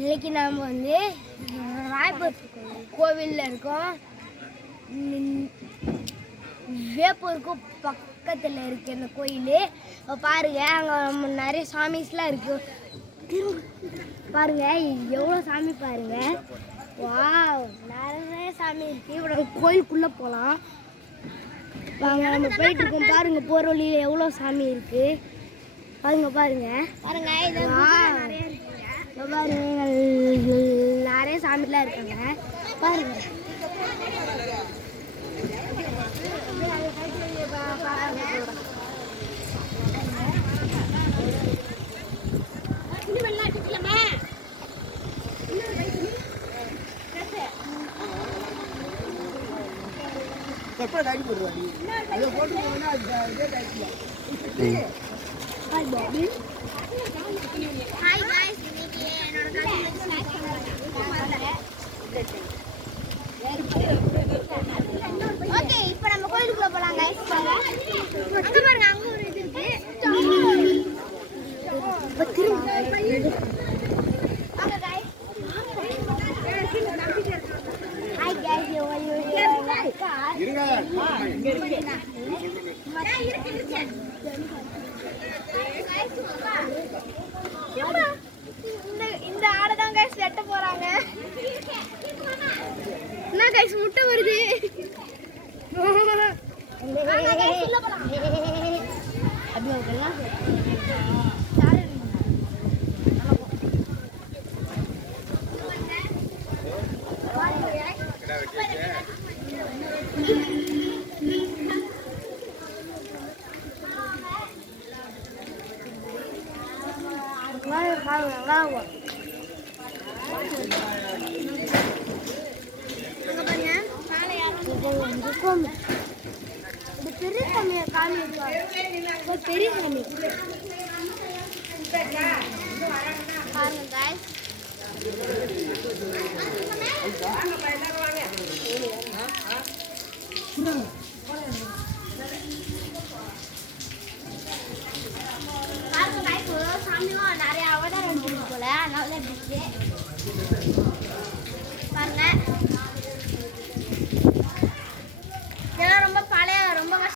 இன்னைக்கு நாம் வந்து ராயப்பூர் கோவிலில் இருக்கோம். வேப்பூருக்கும் பக்கத்தில் இருக்குது இந்த கோயில். பாருங்கள், அங்கே நிறைய சாமிஸ்லாம் இருக்குது. பாருங்கள் எவ்வளோ சாமி பாருங்கள். வாவ், நிறைய சாமி இருக்குது. இப்போ கோயிலுக்குள்ளே போகலாம் வாங்க. நம்ம போயிட்டு இருக்கோம். பாருங்கள், போகிற வழியில் எவ்வளோ சாமி இருக்குது. பாருங்கள் பாருங்கள் பாருங்க, நிறைய சாமிலாம் இருக்காங்க. பாருங்க ஓகே, இப்போ நம்ம கோயிலுக்குள்ள போலாம் गाइस. அங்க பாருங்க, அங்க ஒரு இது இருக்கு. அங்க गाइस. ஹாய் गाइस, இருங்க. இங்க இருக்கு. இந்த ஆளை தான் गाइस வெட்ட போறாங்க. என்ன गाइस முட்டை வருது. பெரிய சாமியை காமி பெரிய சாமி பாருங்க गाइस.